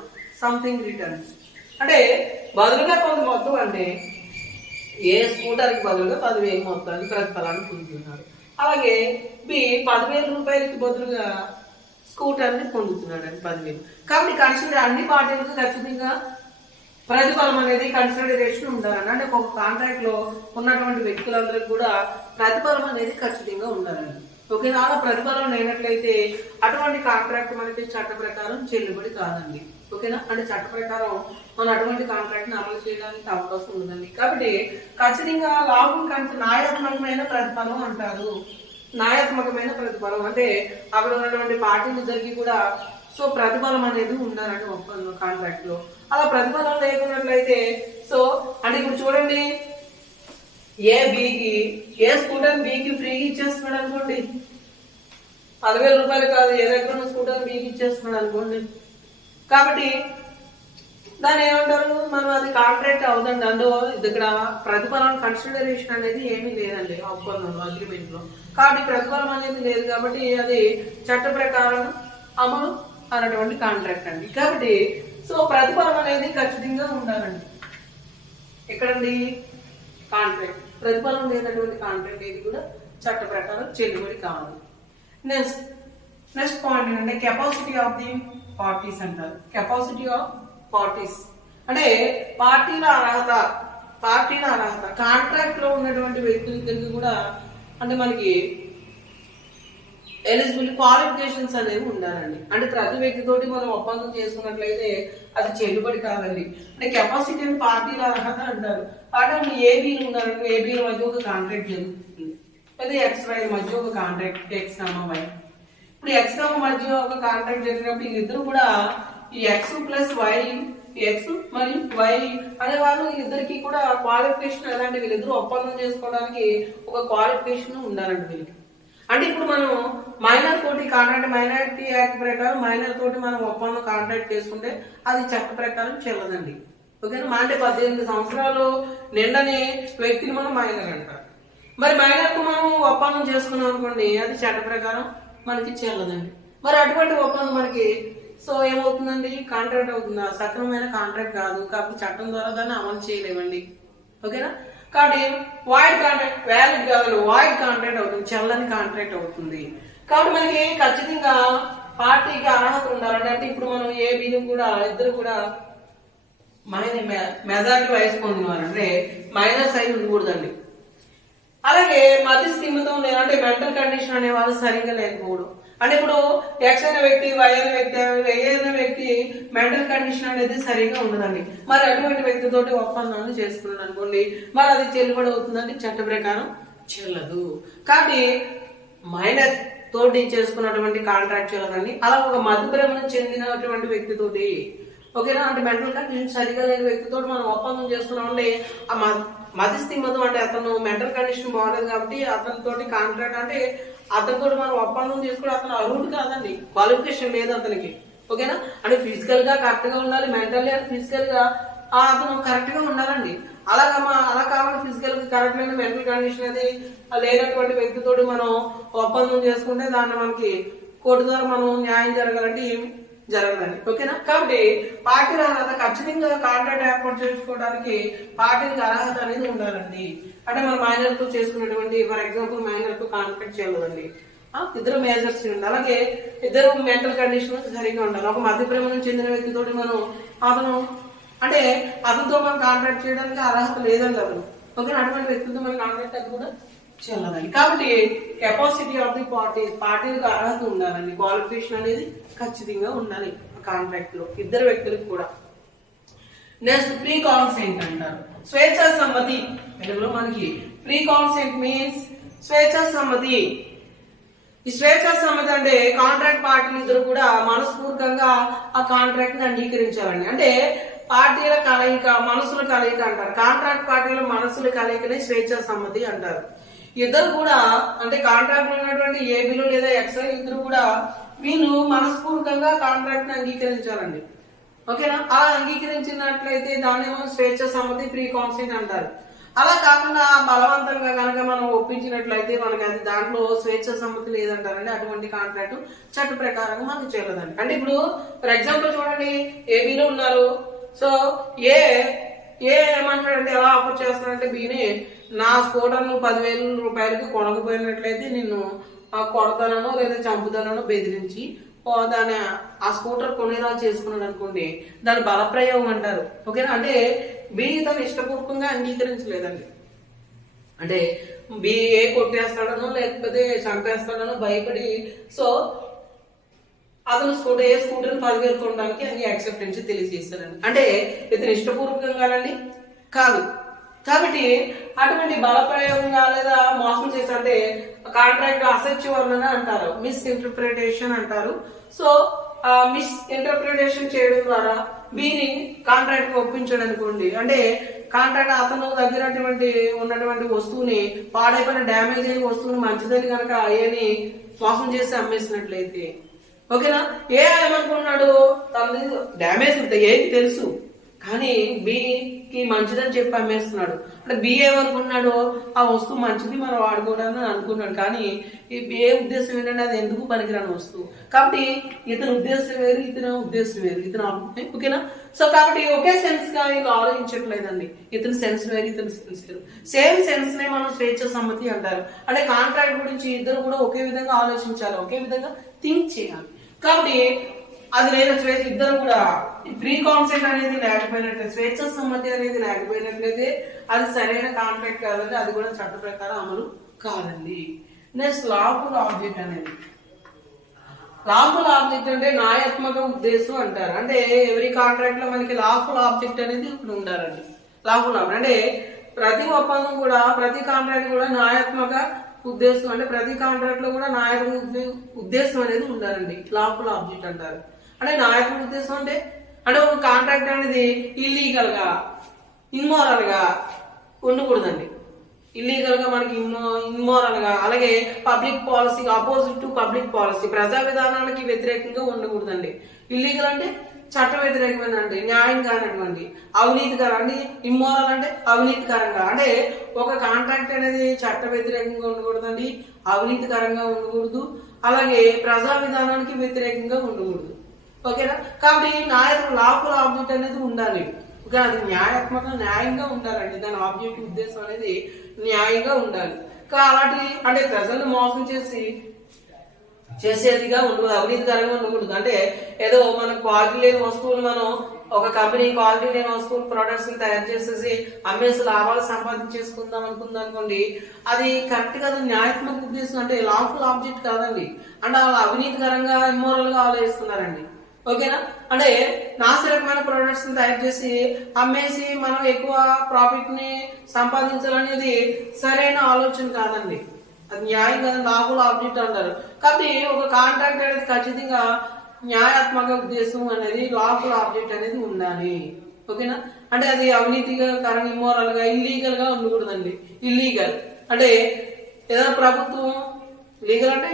సంథింగ్ రిటర్న్స్ అంటే బదులుగా కొంత మొత్తం, అంటే ఏ స్కూటర్ కి బదులుగా 10,000 మొత్తాన్ని ప్రతిఫలాన్ని పొందుతున్నారు. అలాగే బి 10,000 రూపాయలకి బదులుగా స్కూటర్ ని పొందుతున్నాడు అని 10,000. కాబట్టి కన్సిడర్ అన్ని పార్టీలకు ఖచ్చితంగా ప్రతిఫలం అనేది కన్సిడరేషన్ ఉండాలండి. అంటే ఒక కాంట్రాక్ట్ లో ఉన్నటువంటి వ్యక్తులందరికీ కూడా ప్రతిఫలం అనేది ఖచ్చితంగా ఉండాలండి. ఓకే, అలా ప్రతిఫలం లేనట్లయితే అటువంటి కాంట్రాక్ట్ మనకి చట్ట ప్రకారం చెల్లుబడి కాదండి. ఓకేనా? అంటే చట్ట ప్రకారం మనం అటువంటి కాంట్రాక్ట్ ని అమలు చేయడానికి అవకాశం ఉందండి. కాబట్టి ఖచ్చితంగా లాభం కంటే న్యాయాత్మకమైన ప్రతిఫలం అంటారు. న్యాయాత్మకమైన ప్రతిఫలం అంటే అక్కడ ఉన్నటువంటి పార్టీలిద్దరికి కూడా సో ప్రతిఫలం అనేది ఉండాలండి ఒప్పందం కాంట్రాక్ట్ లో. అలా ప్రతిఫలం లేకున్నట్లయితే సో అంటే ఇప్పుడు చూడండి, ఏ స్కూటర్ బికి ఫ్రీగా ఇచ్చేస్తున్నాడు అనుకోండి, 10,000 రూపాయలు కాదు, ఏ దగ్గర ఉన్న స్కూటర్ బికి ఇచ్చేస్తున్నాడు అనుకోండి. కాబట్టి దాన్ని ఏమంటారు, మనం అది కాంట్రాక్ట్ అవుతుంది. అందులో ఇక్కడ ప్రతిఫలం కన్సిడరేషన్ అనేది ఏమీ లేదండి ఒప్పందంలో, అగ్రిమెంట్ లో. కాబట్టి ప్రతిఫలం అనేది లేదు కాబట్టి అది చట్ట ప్రకారం అమలు అన్నటువంటి కాంట్రాక్ట్ అండి. కాబట్టి సో ప్రతిఫలం అనేది ఖచ్చితంగా ఉండాలండి. ఎక్కడండి? కాంట్రాక్ట్. ప్రతిఫలం లేనటువంటి కాంట్రాక్ట్ ఏది కూడా చట్ట ప్రకారం చెల్లుబడి కావాలి. నెక్స్ట్ పాయింట్ ఏంటంటే కెపాసిటీ ఆఫ్ ది పార్టీస్ అంటారు. Capacity of parties. అంటే పార్టీల అర్హత కాంట్రాక్ట్ లో ఉన్నటువంటి వ్యక్తులకి కూడా అంటే మనకి ఎలిజిబిలిటీ క్వాలిఫికేషన్స్ అనేవి ఉండాలండి. అంటే ప్రతి వ్యక్తితోటి మనం ఒప్పందం చేసుకున్నట్లయితే అది చెల్లుబడి కాదండి. అంటే కెపాసిటీ అని పార్టీల అర్హత అంటారు. అంటే ఏబీలు ఉన్నారంటే ఏబీల మధ్య ఒక కాంట్రాక్ట్ జరుగుతుంది, లేదా ఎక్స్వై మధ్య ఒక కాంట్రాక్ట్ XY. ఇప్పుడు X మధ్య ఒక కాంట్రాక్ట్ జరిగినప్పుడు వీళ్ళిద్దరు కూడా ఈ X ప్లస్ Y, X మరియు Y అనే వాళ్ళు వీళ్ళిద్దరికి కూడా క్వాలిఫికేషన్ ఎలాంటి వీళ్ళిద్దరు ఒప్పందం చేసుకోవడానికి ఒక క్వాలిఫికేషన్ ఉండాలండి వీళ్ళకి. అంటే ఇప్పుడు మనం మైనర్ తోటి కాంట్రాక్ట్ మైనారిటీ యాక్ట్ ప్రకారం మైనర్ తోటి మనం ఒప్పందం కాంట్రాక్ట్ చేసుకుంటే అది చట్ట ప్రకారం చెల్లదండి. ఓకేనా? అంటే 18 సంవత్సరాలు నిండని వ్యక్తిని మనం మైనర్ అంటారు. మరి మైనర్ కు మనం ఒప్పందం చేసుకున్నాం అనుకోండి, అది చట్ట ప్రకారం మనకి చెల్లదండి. మరి అటువంటి ఒప్పందం మనకి సో ఏమవుతుందండి? కాంట్రాక్ట్ అవుతుందా? సక్రమమైన కాంట్రాక్ట్ కాదు, కాబట్టి చట్టం ద్వారా దాన్ని అమలు చేయలేమండి. ఓకేనా? కాబట్టి వాయిడ్ కాంట్రాక్ట్ వ్యాలిడ్ కాదు, వాయిడ్ కాంట్రాక్ట్ అవుతుంది, చెల్లని కాంట్రాక్ట్ అవుతుంది. కాబట్టి మనకి ఖచ్చితంగా పార్టీకి అర్హత ఉండాలంటే అంటే ఇప్పుడు మనం ఏబీని కూడా ఇద్దరు కూడా మెజారిటీ వయసు పొందినవారు అంటే మైనస్ అయి ఉండకూడదండి. అలాగే మధ్య స్థిమితం లేదంటే మెంటల్ కండిషన్ అనే వాళ్ళు సరిగ్గా లేకపోవడం. అంటే ఇప్పుడు X అనే వ్యక్తి Y అనే వ్యక్తి మెంటల్ కండిషన్ అనేది సరిగా ఉండదండి. మరి అటువంటి వ్యక్తితోటి ఒప్పందాన్ని చేసుకున్నాడు అనుకోండి, మరి అది చెల్లుబడి అవుతుందండి, చట్ట ప్రకారం చెల్లదు. కాబట్టి మైనర్ తోటి చేసుకున్నటువంటి కాంట్రాక్ట్ చెల్లదండి. అలా ఒక మధ్యభ్రమణం చెందినటువంటి వ్యక్తితోటి ఓకేనా అంటే మెంటల్ కండిషన్ సరిగా లేని వ్యక్తితో మనం ఒప్పందం చేసుకున్నామంటే ఆ మధ్యస్థిమతం అంటే అతను మెంటల్ కండిషన్ బాగలేదు కాబట్టి అతనితోటి కాంట్రాక్ట్ అంటే అతనితో మనం ఒప్పందం చేసుకుని అతను అర్హుడు కాదండి, క్వాలిఫికేషన్ లేదు అతనికి. ఓకేనా? అంటే ఫిజికల్ గా కరెక్ట్ గా ఉండాలి, మెంటల్లీ అండ్ ఫిజికల్ గా అతను కరెక్ట్ గా ఉండాలండి. అలా కావాలి ఫిజికల్ గా కరెక్ట్ లేని మెంటల్ కండిషన్ అది లేనటువంటి వ్యక్తితోటి మనం ఒప్పందం చేసుకుంటే దాన్ని మనకి కోర్టు ద్వారా మనం న్యాయం జరగాలంటే ఏమి జరగదండి. ఓకేనా? కాబట్టి పార్టీల అర్హత ఖచ్చితంగా కాంట్రాక్ట్ ఏర్పాటు చేసుకోవడానికి పార్టీలకు అర్హత అనేది ఉండాలండి. అంటే మనం మైనర్ తో చేసుకునేటువంటి ఫర్ ఎగ్జాంపుల్ మైనర్ తో కాంట్రాక్ట్ చేయలేదండి, ఇద్దరు మేజర్స్ ఉండాలి, అలాగే ఇద్దరు మెంటల్ కండిషన్ సరిగ్గా ఉండాలి. ఒక మధ్యప్రమణం చెందిన వ్యక్తితోటి మనం అంటే అతనితో మనం కాంట్రాక్ట్ చేయడానికి అర్హత లేదండి అతను. ఓకే, అటువంటి వ్యక్తితో మన కాంట్రాక్ట్ అది కూడా చెల్లదండి. కాబట్టి కెపాసిటీ ఆఫ్ ది పార్టీలకు అర్హత ఉండాలండి, క్వాలిఫికేషన్ అనేది ఖచ్చితంగా ఉండాలి కాంట్రాక్ట్ లో ఇద్దరు వ్యక్తులకు కూడా. నెక్స్ట్ ప్రీ కాన్సెంట్ అంటారు, స్వేచ్ఛా సమ్మతి. తెలుగులో మనకి ప్రీ కాన్సెంట్ మీన్స్ స్వేచ్ఛా సమ్మతి. ఈ స్వేచ్ఛా సమ్మతి అంటే కాంట్రాక్ట్ పార్టీలు ఇద్దరు కూడా మనస్ఫూర్తికంగా ఆ కాంట్రాక్ట్ ని అంగీకరించాలండి. అంటే పార్టీల కలయిక, మనసుల కలయిక అంటారు. కాంట్రాక్ట్ పార్టీల మనసుల కలయికనే స్వేచ్ఛా సమ్మతి అంటారు. ఇద్దరు కూడా అంటే కాంట్రాక్ట్ లో ఉన్నటువంటి ఏబీలు లేదా ఎక్స్ఐ ఇద్దరు కూడా వీళ్ళు మనస్ఫూర్తికంగా కాంట్రాక్ట్ ని అంగీకరించాలండి. ఓకేనా? అలా అంగీకరించినట్లయితే దాన్నేమో స్వేచ్ఛ సమ్మతి ప్రీ కాన్సెంట్ అంటారు. అలా కాకుండా బలవంతంగా కనుక మనం ఒప్పించినట్లయితే మనకి అది దాంట్లో స్వేచ్ఛ సమ్మతి లేదంటారండి. అటువంటి కాంట్రాక్ట్ చట్ట ప్రకారంగా మనకు చెల్లదండి. అంటే ఇప్పుడు ఫర్ ఎగ్జాంపుల్ చూడండి, ఏబీలో ఉన్నారు. సో ఏ ఏమంటాడంటే ఎలా ఆఫర్ చేస్తానంటే బీని నా స్కూటర్ ను 10,000 రూపాయలకి కొనకపోయినట్లయితే నిన్ను కొడతానో లేదా చంపుతానో బెదిరించి దాని ఆ స్కూటర్ కొనేలా చేసుకున్నాడు అనుకోండి, దాని బలప్రయోగం అంటారు. ఓకేనా? అంటే బి తను ఇష్టపూర్వకంగా అంగీకరించలేదండి. అంటే బి ఏ కొట్టేస్తాడనో లేకపోతే చంపేస్తాడనో భయపడి సో అతను ఏ స్కూటర్ 10,000 కొనడానికి అని యాక్సెప్టెన్స్ తెలియజేస్తాడండి. అంటే ఇతను ఇష్టపూర్వకంగానండి కాదు. కాబట్టి అటువంటి బలప్రయోగంగా లేదా మోసం చేసంటే కాంట్రాక్ట్ అసత్య వర్ణన అంటారు, మిస్ ఇంటర్ప్రిటేషన్ అంటారు. సో మిస్ ఇంటర్ప్రిటేషన్ చేయడం ద్వారా బీని కాంట్రాక్ట్ ఒప్పించాడు అనుకోండి, అంటే కాంట్రాక్ట్ అతను దగ్గర ఉన్నటువంటి వస్తువుని పాడైపోయిన డ్యామేజ్ అయిన వస్తువుని మంచిదని కనుక ఏని మోసం చేసి అమ్మేసినట్లయితే ఓకేనా, ఏ ఏమనుకున్నాడు తనది డ్యామేజ్ ఉంటుంది ఏకి తెలుసు కానీ బికి మంచిదని చెప్పి అమ్మేస్తున్నాడు. అంటే బి ఏమనుకున్నాడు ఆ వస్తువు మంచిది మనం వాడుకోవడానికి అనుకున్నాడు, కానీ ఏ ఉద్దేశం ఏంటంటే అది ఎందుకు పనికిరాని వస్తువు. కాబట్టి ఇతని ఉద్దేశం వేరు ఇతని ఉద్దేశం వేరు, ఇతను ఓకేనా. సో కాబట్టి ఒకే సెన్స్ గా వీళ్ళు ఆలోచించట్లేదండి, ఇతని సెన్స్ వేరు ఇతని సెన్స్ వేరు. సేమ్ సెన్స్ నే మనం స్వేచ్ఛ సమ్మతి అంటారు. అంటే కాంట్రాక్ట్ గురించి ఇద్దరు కూడా ఒకే విధంగా ఆలోచించాలి, ఒకే విధంగా థింక్ చేయాలి. కాబట్టి అది లేని స్వేచ్ఛ ఇద్దరు కూడా ప్రీ కాన్సెప్ట్ అనేది లేకపోయినట్లయితే, స్వేచ్ఛ సమ్మతి అనేది లేకపోయినట్లయితే అది సరైన కాంట్రాక్ట్ కాదండి, అది కూడా చట్ట ప్రకారం అమలు కాదండి. నెక్స్ట్ లాఫుల్ ఆబ్జెక్ట్ అనేది, లాఫుల్ ఆబ్జెక్ట్ అంటే న్యాయాత్మక ఉద్దేశం అంటారు. అంటే ఎవరీ కాంట్రాక్ట్ లో మనకి లాఫుల్ ఆబ్జెక్ట్ అనేది ఇప్పుడు ఉండాలండి. లాఫుల్ ఆబ్జెక్ట్ అంటే ప్రతి ఒప్పందం కూడా, ప్రతి కాంట్రాక్ట్ కూడా న్యాయాత్మక ఉద్దేశం, అంటే ప్రతి కాంట్రాక్ట్ లో కూడా న్యాయాత్మక ఉద్దేశం అనేది ఉండాలండి. లాఫుల్ ఆబ్జెక్ట్ అంటారు. అంటే న్యాయాత్మక ఉద్దేశం అంటే ఒక కాంట్రాక్ట్ అనేది ఇల్లీగల్ గా, ఇమ్మోరల్ గా ఉండకూడదండి. ఇల్లీగల్ గా మనకి ఇమ్మోరల్ గా, అలాగే public policy opposite to public policy, ప్రజా విధానానికి వ్యతిరేకంగా ఉండకూడదండి. ఇల్లీగల్ అంటే చట్ట వ్యతిరేకమైనండి, న్యాయం కానటువంటి, అవినీతికరండి. ఇమ్మోరల్ అంటే అవినీతికరంగా, అంటే ఒక కాంట్రాక్ట్ అనేది చట్ట వ్యతిరేకంగా ఉండకూడదండి, అవినీతికరంగా ఉండకూడదు, అలాగే ప్రజా విధానానికి వ్యతిరేకంగా ఉండకూడదు. ఓకేనా? కాబట్టి లాఫుల్ ఆబ్జెక్ట్ అనేది ఉండాలి. అది న్యాయంగా ఉండాలండి. దాని ఆబ్జెక్ట్ ఉద్దేశం అనేది న్యాయంగా ఉండాలి. అలాంటి అంటే ప్రజలను మోసం చేసేదిగా ఉండకూడదు, అవినీతికరంగా ఉండకూడదు. అంటే ఏదో మన క్వాలిటీ లేని వస్తువులు, మనం ఒక కంపెనీ క్వాలిటీ లేని వస్తువులు ప్రొడక్ట్స్ తయారు చేసేసి అమ్మేసి లాభాలు సంపాదించేసుకుందాం అనుకోండి, అది కరెక్ట్ కాదు. న్యాయాత్మక ఉద్దేశం అంటే లాఫుల్ ఆబ్జెక్ట్ కాదండి. అంటే వాళ్ళు అవినీతికరంగా, ఇమ్మోరల్ గా ఆలోచిస్తున్నారండి. ఓకేనా? అంటే నాసిరకమైన ప్రొడక్ట్స్ తయారు చేసి అమ్మేసి మనం ఎక్కువ ప్రాఫిట్ ని సంపాదించాలనేది సరైన ఆలోచన కాదండి. అది న్యాయం కాదు, లాఫుల్ ఆబ్జెక్ట్ అంటారు. కాబట్టి ఒక కాంట్రాక్ట్ అనేది ఖచ్చితంగా న్యాయాత్మక ఉద్దేశం అనేది, లాఫుల్ ఆబ్జెక్ట్ అనేది ఉండాలి. ఓకేనా? అంటే అది అవినీతికరంగా, ఇమ్మోరల్ గా, ఇల్లీగల్ గా ఉండకూడదండి. ఇల్లీగల్ అంటే ఏదైనా ప్రభుత్వం, లీగల్ అంటే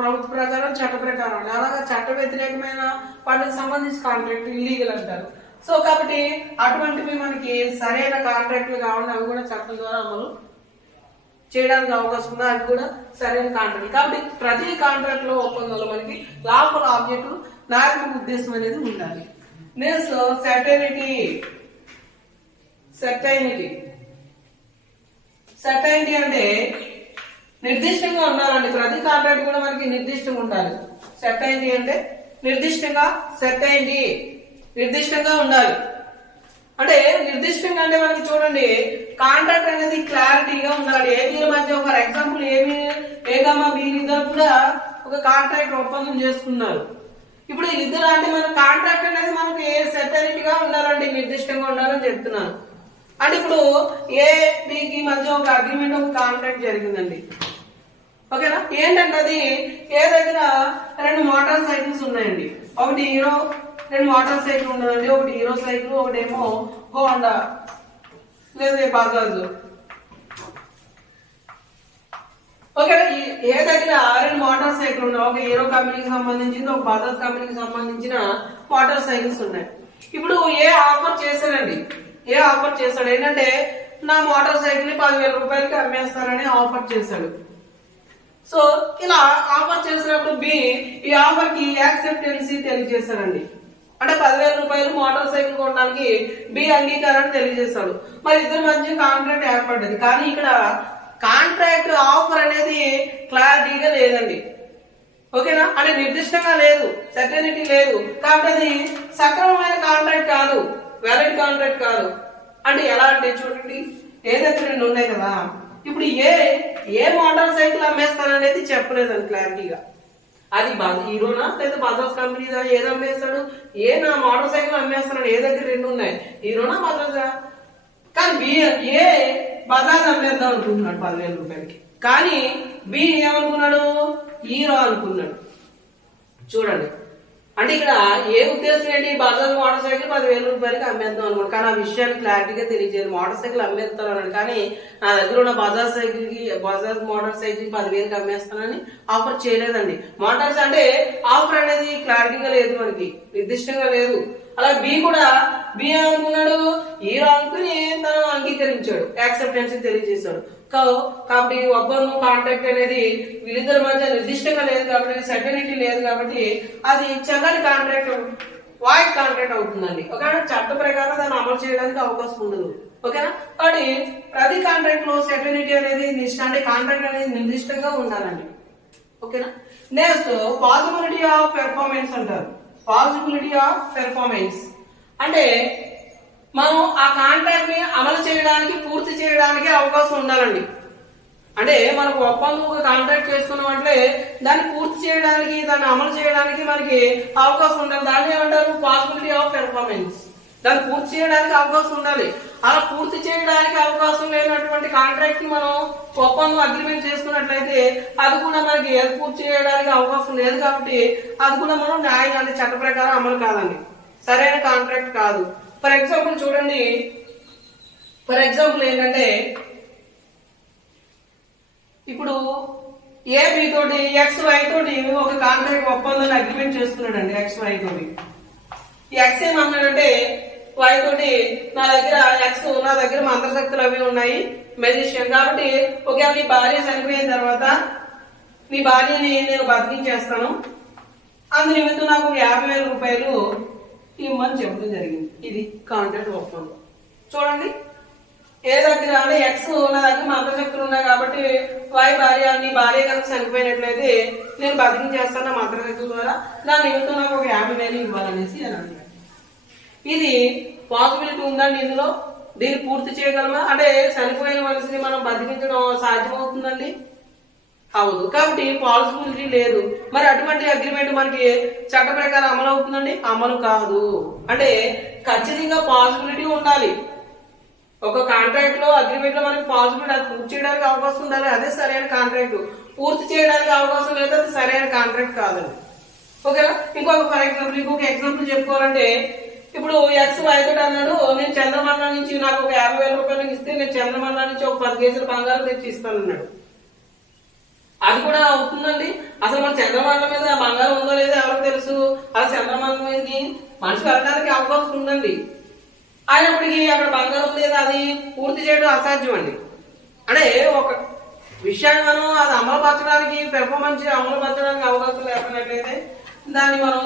ప్రభుత్వ ప్రకారం, చట్ట ప్రకారం, అలాగా చట్ట వ్యతిరేకమైన వాటికి సంబంధించి కాంట్రాక్ట్ ఇల్లీగల్ అంటారు. సో కాబట్టి అటువంటివి మనకి సరైన కాంట్రాక్ట్లు కావాలి, అవి కూడా చట్టం ద్వారా అమలు చేయడానికి అవకాశం ఉంది. అది కూడా సరైన కాంట్రాక్ట్. కాబట్టి ప్రతి కాంట్రాక్ట్ లో, ఒప్పందంలో మనకి లాఫుల్ ఆబ్జెక్ట్, న్యాయాత్మక ఉద్దేశం అనేది ఉండాలి. నెక్స్ట్ సర్టైనిటీ అంటే నిర్దిష్టంగా ఉండాలండి. ప్రతి కాంట్రాక్ట్ కూడా మనకి నిర్దిష్టంగా ఉండాలి. సర్టైనిటీ అంటే నిర్దిష్టంగా ఉండాలి. అంటే నిర్దిష్టంగా అంటే మనకి చూడండి, కాంట్రాక్ట్ అనేది క్లారిటీగా ఉండాలి. ఏబీల మధ్య, ఫర్ ఎగ్జాంపుల్ ఏ గమా ఇద్దరు కూడా ఒక కాంట్రాక్ట్ ఒప్పందం చేసుకున్నారు. ఇప్పుడు వీళ్ళిద్దరు అంటే మన కాంట్రాక్ట్ అనేది మనకి సర్టైనిటీగా ఉండాలండి, నిర్దిష్టంగా ఉండాలని చెప్తున్నాను. అంటే ఇప్పుడు ఏ బికి మధ్య ఒక అగ్రిమెంట్, ఒక కాంట్రాక్ట్ జరిగిందండి. ఓకేనా? ఏంటంటే అది ఏ దగ్గర 2 మోటార్ సైకిల్స్ ఉన్నాయండి. ఒకటి హీరో, 2 మోటార్ సైకిల్ ఉన్నదండి. ఒకటి హీరో సైకిల్, ఒకటేమో హోండా లేదా బజాజ్. ఓకేనా? ఏ దగ్గర 2 మోటార్ సైకిల్ ఉన్నాయి. ఒక హీరో కంపెనీకి సంబంధించింది, ఒక బజాజ్ కంపెనీకి సంబంధించిన మోటార్ సైకిల్స్ ఉన్నాయి. ఇప్పుడు ఆఫర్ చేశాడు ఏంటంటే, నా మోటార్ సైకిల్ 10,000 రూపాయలకి అమ్మేస్తానని ఆఫర్ చేశాడు. సో ఇలా ఆఫర్ చేసినప్పుడు బి ఈ ఆఫర్ కి యాక్సెప్టెన్సీ తెలియజేశారండి. అంటే 10,000 రూపాయలు మోటార్ సైకిల్ కొనడానికి బి అంగీకారాన్ని తెలియజేశాడు. మరి ఇద్దరి మధ్య కాంట్రాక్ట్ ఏర్పడ్డది. కానీ ఇక్కడ కాంట్రాక్ట్ ఆఫర్ అనేది క్లారిటీగా లేదండి. ఓకేనా? అంటే నిర్దిష్టంగా లేదు, సర్టెనిటీ లేదు. కాబట్టి అది సక్రమమైన కాంట్రాక్ట్ కాదు, వ్యాలిడ్ కాంట్రాక్ట్ కాదు. అంటే ఎలా అంటే చూడండి, ఏదైతే 2 ఉన్నాయి కదా, ఇప్పుడు ఏ మోటార్ సైకిల్ అమ్మేస్తాననేది చెప్పలేదండి క్లారిటీగా. అది హీరోనా లేదా బజాజ్ కంపెనీ ఏదో అమ్మేస్తాడు, నా మోటార్ సైకిల్ అమ్మేస్తున్నాడు. ఏ దగ్గర 2 ఉన్నాయి, హీరోనా బజాజా? కానీ బజాజ్ అమ్మేద్దాం అనుకుంటున్నాడు 10,000 రూపాయలకి. కానీ బి ఏమనుకున్నాడు, హీరో అనుకున్నాడు. చూడండి, అంటే ఇక్కడ ఏ ఉద్దేశం ఏంటి, బజాజ్ మోటార్ సైకిల్ 10,000 రూపాయలకి అమ్మేద్దాం అనుకోండి. కానీ ఆ విషయాన్ని క్లారిటీగా తెలియజేయాలి. మోటార్ సైకిల్ అమ్మేస్తాను అన్నాడు, కానీ నా దగ్గర ఉన్న బజాజ్ మోటార్ సైకిల్ 10,000కి అమ్మేస్తానని ఆఫర్ చేయలేదండి. మోటార్స్ అంటే ఆఫర్ అనేది క్లారిటీగా లేదు, మనకి నిర్దిష్టంగా లేదు. అలా బి అనుకున్నాడు, హీరో అనుకుని తను అంగీకరించాడు, యాక్సెప్టెన్స్ తెలియజేశాడు. కాబట్టి ఒప్పందం, కాంట్రాక్ట్ అనేది వీళ్ళిద్దరి మధ్య నిర్దిష్టంగా లేదు కాబట్టి, సర్టెనిటీ లేదు కాబట్టి అది చక్కని కాంట్రాక్ట్, వాయిడ్ కాంట్రాక్ట్ అవుతుందండి. ఓకేనా? చట్ట ప్రకారం దాన్ని అమలు చేయడానికి అవకాశం ఉండదు. ఓకేనా? కాబట్టి ప్రతి కాంట్రాక్ట్ లో సర్టెనిటీ అనేది అంటే కాంట్రాక్ట్ అనేది నిర్దిష్టంగా ఉండాలండి. ఓకేనా? నెక్స్ట్ పాసిబిలిటీ ఆఫ్ పెర్ఫార్మెన్స్ అంటారు. పాసిబిలిటీ ఆఫ్ పెర్ఫార్మెన్స్ అంటే మనం ఆ కాంట్రాక్ట్ ని అమలు చేయడానికి పూర్తి చేయడానికి అవకాశం ఉండాలండి. అంటే మనకు ఒప్పందం ఒక కాంట్రాక్ట్ చేసుకున్నాం అంటే దాన్ని పూర్తి చేయడానికి దాన్ని అమలు చేయడానికి మనకి అవకాశం ఉండాలి. దాన్ని ఏమంటారు పాసిబిలిటీ ఆఫ్ పెర్ఫార్మెన్స్. దాన్ని పూర్తి చేయడానికి అవకాశం ఉండాలి. అలా పూర్తి చేయడానికి అవకాశం లేనటువంటి కాంట్రాక్ట్ ని మనం ఒప్పందం అగ్రిమెంట్ చేసుకున్నట్లయితే అది కూడా మనకి పూర్తి చేయడానికి అవకాశం లేదు కాబట్టి అది కూడా మనం న్యాయంగా అంటే చట్ట ప్రకారం అమలు కాదండి, సరైన కాంట్రాక్ట్ కాదు. ఫర్ ఎగ్జాంపుల్ చూడండి, ఫర్ ఎగ్జాంపుల్ ఏంటంటే ఇప్పుడు ఏ బి తోటి ఎక్స్ వై తోటి ఒక కాంట్రాక్ట్ ఒప్పందాన్ని అగ్రిమెంట్ చేసుకున్నాడు అండి. ఎక్స్ వై తోటి ఎక్స్ ఏమన్నాడంటే వై తోటి నా దగ్గర మంత్రశక్తులు అవి ఉన్నాయి, మెజిషియన్ కాబట్టి ఒకవేళ నీ భార్య చనిపోయిన తర్వాత నీ భార్యని నేను బతికించేస్తాను, అందు నిమిత్తం నాకు 50,000 రూపాయలు ఇవ్వమని చెప్పడం జరిగింది. ఇది కాంట్రాక్ట్ ఒప్పందం. చూడండి, ఏ దగ్గర అంటే ఎక్స్ నా దగ్గర మంత్రశక్తులు ఉన్నాయి కాబట్టి నీ భార్య కనుక చనిపోయినట్లయితే నేను బతికించేస్తాను నా మంత్రశక్తుల ద్వారా, నా నిమిత్తం నాకు ఒక 50,000 ఇవ్వాలనేసి అని అన్నాడు. ఇది పాసిబిలిటీ ఉందండి ఇందులో? దీన్ని పూర్తి చేయగలమా? అంటే చనిపోయిన మనిషిని మనం బతికించడం సాధ్యమవుతుందండి? అవదు. కాబట్టి పాసిబిలిటీ లేదు. మరి అటువంటి అగ్రిమెంట్ మనకి చట్ట ప్రకారం అమలు అవుతుందండి? అమలు కాదు. అంటే ఖచ్చితంగా పాసిబిలిటీ ఉండాలి. ఒక కాంట్రాక్ట్ లో అగ్రిమెంట్ లో మనకి పాసిబిలిటీ అది పూర్తి చేయడానికి అవకాశం ఉండాలి, అదే సరైన కాంట్రాక్ట్. పూర్తి చేయడానికి అవకాశం లేదు, అది సరైన కాంట్రాక్ట్ కాదండి. ఓకేనా? ఇంకొక ఎగ్జాంపుల్ చెప్పుకోవాలంటే ఇప్పుడు ఎక్స్ వై తోటి అన్నాడు, నేను చంద్రమండలం నుంచి నాకు ఒక 50,000 రూపాయలు ఇస్తే నేను చంద్రమండలం నుంచి ఒక 10 కేజీల బంగారం తెచ్చి ఇస్తాను అన్నాడు. అది కూడా అవుతుందండి? అసలు మన చంద్రమండలం మీద బంగారం ఉందో లేదో ఎవరికి తెలుసు? అది చంద్రమండలం మీదకి మనిషి వెళ్ళడానికి అవకాశం ఉందండి. అయినప్పటికీ అక్కడ బంగారం లేదు, అది పూర్తి చేయడం అసాధ్యం అండి. అంటే ఒక విషయాన్ని మనం అది అమలుపరచడానికి పెర్ఫార్మెన్స్ అమలుపరచడానికి అవకాశం లేకపోయినట్లయితే దాన్ని మనం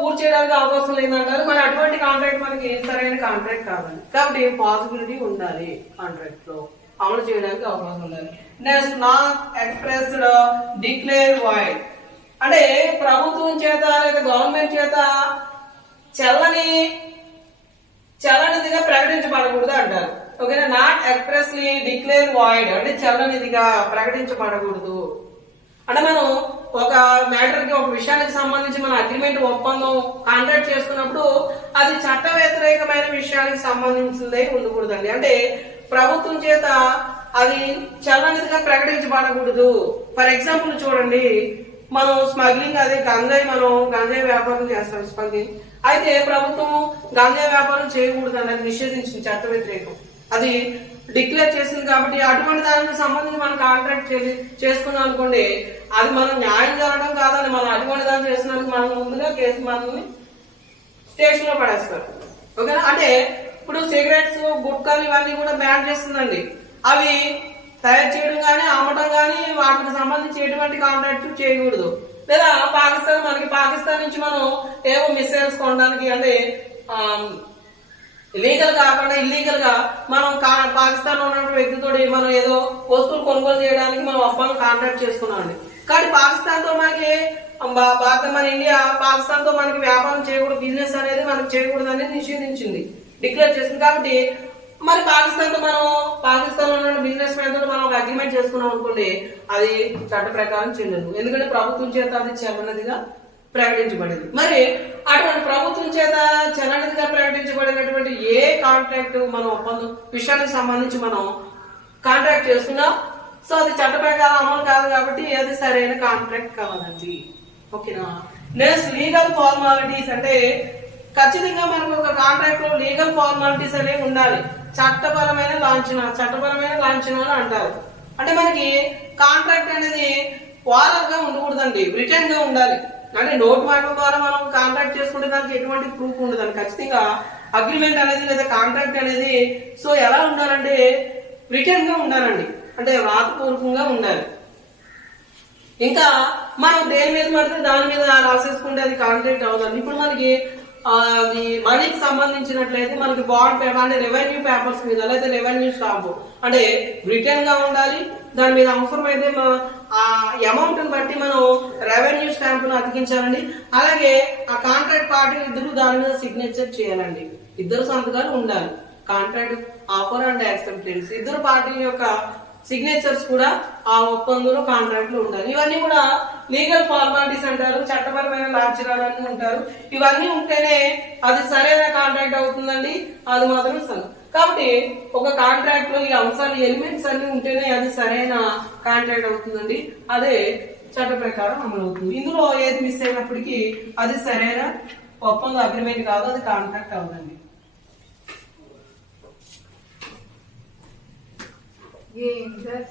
పూర్తి చేయడానికి అవకాశం లేదంటారు. మరి అటువంటి కాంట్రాక్ట్ మనకి సరైన కాంట్రాక్ట్ కాదండి. కాబట్టి పాసిబిలిటీ ఉండాలి, కాంట్రాక్ట్ లో అమలు చేయడానికి అవకాశం ఉండాలి. Next, not expressed declare void అంటే ప్రభుత్వం చేత లేదా గవర్నమెంట్ చేత చల్లనిదిగా ప్రకటించబడకూడదు అంటారు. ఓకేనా? నాట్ ఎక్స్ప్రెస్లీ డిక్లేర్ వాయిడ్ అంటే చల్లనిదిగా ప్రకటించబడకూడదు. అంటే మనం ఒక మ్యాటర్ కి ఒక విషయానికి సంబంధించి మన అగ్రిమెంట్ ఒప్పందం కాంట్రాక్ట్ చేసుకున్నప్పుడు అది చట్ట వ్యతిరేకమైన విషయానికి సంబంధించిందే ఉండకూడదండి. అంటే ప్రభుత్వం చేత అది చల్లనిదిగా ప్రకటించబడకూడదు. ఫర్ ఎగ్జాంపుల్ చూడండి, మనం స్మగ్లింగ్ అదే గంజాయి వ్యాపారం చేస్తాం, స్మగ్లింగ్. అయితే ప్రభుత్వం గంజాయి వ్యాపారం చేయకూడదండి, అది నిషేధించింది, చట్ట వ్యతిరేకం. అది డిక్లేర్ చేసింది కాబట్టి అటువంటి దానికి సంబంధించి మనం కాంట్రాక్ట్ చేసుకున్నాం అనుకోండి, అది మనం న్యాయం జరగడం కాదండి. మనం అటువంటి దాన్ని చేసినందుకు మనం ముందుగా కేసు మనల్ని స్టేషన్ లో పడేస్తారు. ఓకేనా? అంటే ఇప్పుడు సిగరెట్స్, గుట్కాలు ఇవన్నీ కూడా బ్యాన్ చేస్తుందండి. అవి తయారు చేయడం కానీ అమ్మటం కానీ వాటికి సంబంధించి ఎటువంటి కాంట్రాక్ట్ చేయకూడదు. లేదా పాకిస్తాన్ నుంచి మనం ఏవో మిసైల్స్ కొనడానికి అంటే లీగల్ కాకుండా ఇల్లీగల్ గా మనం పాకిస్తాన్ లో ఉన్న వ్యక్తితో మనం ఏదో వస్తువులు కొనుగోలు చేయడానికి మనం ఒప్పందం కాంట్రాక్ట్ చేసుకున్నాం అండి. కానీ పాకిస్తాన్ తో మనకి మన ఇండియా పాకిస్తాన్ తో మనకి వ్యాపారం చేయకూడదు, బిజినెస్ అనేది మనకి చేయకూడదు అనేది నిషేధించింది, డిక్లేర్ చేసింది. కాబట్టి మరి పాకిస్తాన్ లో ఉన్న బిజినెస్ మ్యాన్ తో మనం ఒక అగ్రిమెంట్ చేసుకున్నాం అనుకోండి, అది చట్ట ప్రకారం చెల్లదు. ఎందుకంటే ప్రభుత్వం చేత అది చల్లనిదిగా ప్రకటించబడింది. మరి అటువంటి ప్రభుత్వం చేత చల్లనిదిగా ప్రకటించబడినటువంటి ఏ కాంట్రాక్ట్ మన ఒప్పందం విషయానికి సంబంధించి మనం కాంట్రాక్ట్ చేస్తున్నాం, సో అది చట్ట ప్రకారం అమలు కాదు కాబట్టి అది సరైన కాంట్రాక్ట్ కాదండి. ఓకేనా? నెక్స్ట్, లీగల్ ఫార్మాలిటీస్ అంటే ఖచ్చితంగా మనకు ఒక కాంట్రాక్ట్ లో లీగల్ ఫార్మాలిటీస్ అనేవి ఉండాలి. చట్టపరమైన లాంఛనాలు అంటారు. అంటే మనకి కాంట్రాక్ట్ అనేది ఓరల్ గా ఉండకూడదండి, రిటర్న్ గా ఉండాలి. అంటే నోట్ మాటల ద్వారా మనం కాంట్రాక్ట్ చేసుకుంటే దానికి ఎటువంటి ప్రూఫ్ ఉండదండి. ఖచ్చితంగా అగ్రిమెంట్ అనేది లేదా కాంట్రాక్ట్ అనేది సో ఎలా ఉండాలంటే రిటర్న్ గా ఉండాలండి, అంటే వ్రాతపూర్వకంగా ఉండాలి. ఇంకా మనం దేని మీద పడితే దాని మీద రాసేసుకుంటే అది కాంట్రాక్ట్ అవుతుంది. ఇప్పుడు మనకి అది మనీకి సంబంధించినట్లయితే మనకి బాండ్ పేపర్ అంటే రెవెన్యూ పేపర్స్ మీద లేదా రెవెన్యూ స్టాంపు అంటే రిటర్న్ గా ఉండాలి. దాని మీద అవసరమైతే ఆ అమౌంట్ బట్టి మనం రెవెన్యూ స్టాంపును అతికించాలండి. అలాగే ఆ కాంట్రాక్ట్ పార్టీ ఇద్దరు దాని మీద సిగ్నేచర్ చేయాలండి. ఇద్దరు సంతకాలు ఉండాలి. కాంట్రాక్ట్ ఆఫర్ అండ్ యాక్సెప్టెన్స్ ఇద్దరు పార్టీల యొక్క సిగ్నేచర్స్ కూడా ఆ ఒప్పందంలో కాంట్రాక్ట్ లో ఉండాలి. ఇవన్నీ కూడా లీగల్ ఫార్మాలిటీస్ అంటారు, చట్టపరమైన లాంఛనాలన్నీ ఉంటారు. ఇవన్నీ ఉంటేనే అది సరైన కాంట్రాక్ట్ అవుతుందండి. అది మాత్రం సరే. కాబట్టి ఒక కాంట్రాక్ట్ లో ఈ అంశాలు ఎలిమెంట్స్ అన్ని ఉంటేనే అది సరైన కాంట్రాక్ట్ అవుతుందండి. అదే చట్ట ప్రకారం అమలు అవుతుంది. ఇందులో ఏది మిస్ అయినప్పటికీ అది సరైన ఒప్పంద అగ్రిమెంట్ కాదు, అది కాంట్రాక్ట్ అవుతుంది. ఏంటి సార్